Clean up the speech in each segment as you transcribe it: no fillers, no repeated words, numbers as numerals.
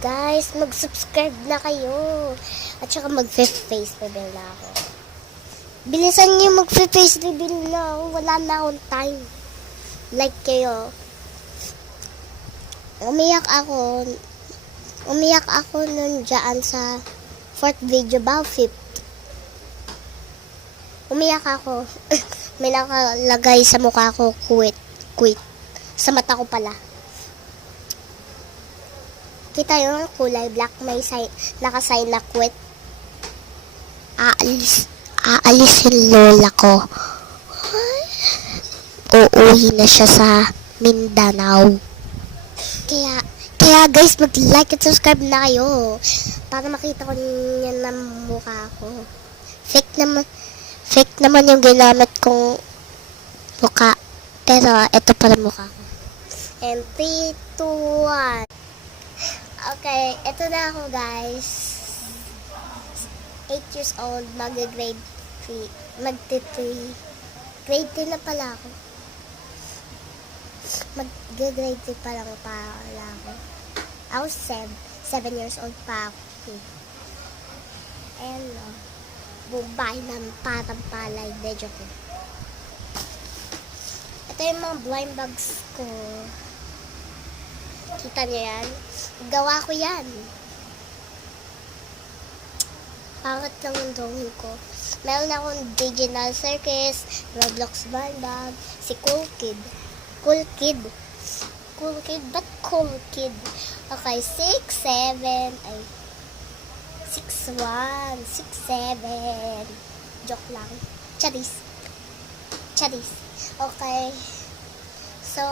Guys, mag-subscribe na kayo. At saka mag-face reveal na ako. Bilisan niyo mag-face reveal na ako. Wala na akong time. Like kayo. Umiyak ako nun dyan sa 4th video ba? 5th. Umiyak ako. May nakalagay sa mukha ko, quit. Sa mata ko pala. Kita yung kulay black, may nakasign na quit. Aalis yung lola ko. Uuwi na siya sa Mindanao. Kaya guys, mag-like at subscribe na kayo. Para makita ko niyan na mukha ko. Fake naman yung ginamit kong mukha. Pero ito pala mukha ko. And 3, 2, 1. Okay, eto na ako guys. 8 years old, mag-grade 3. Magti-3. Grade 3 na pala ako. Mag-grade 3 pa lang pala ako. I was 7 years old pa ako. And bubay ng parang palay. Medyo ko. Ito yung mga blind bags ko. Kita niyo yan? Gawa ko yan. Pangat lang yung drawing ko. Meron akong Digital Circus, Roblox blind bag, si Cool Kid. Cool Kid? Ba't Cool Kid? Okay, 6, 7, 6, 1, 6, 7. Joke lang. Charis. Okay. So,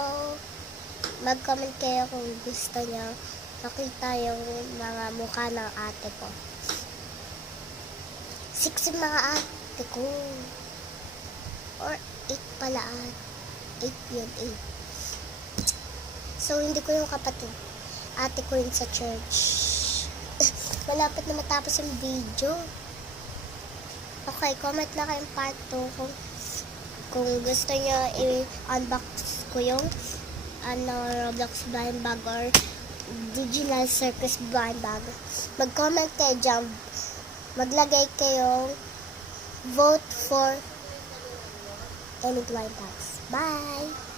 mag-comment kayo kung gusto nyo makita yung mga mukha ng ate ko. 6 yung mga ate ko. Or 8 pala. 8 yun, 8. So, hindi ko yung kapatid. Ate ko yun sa church. Malapit na matapos yung video. Okay, comment na kayong part 2 kung gusto nyo i-unbox ko yung Roblox blind bag or Digital Circus blind bag. Mag-comment kayo dyan. Maglagay kayong vote for any blind bags. Bye!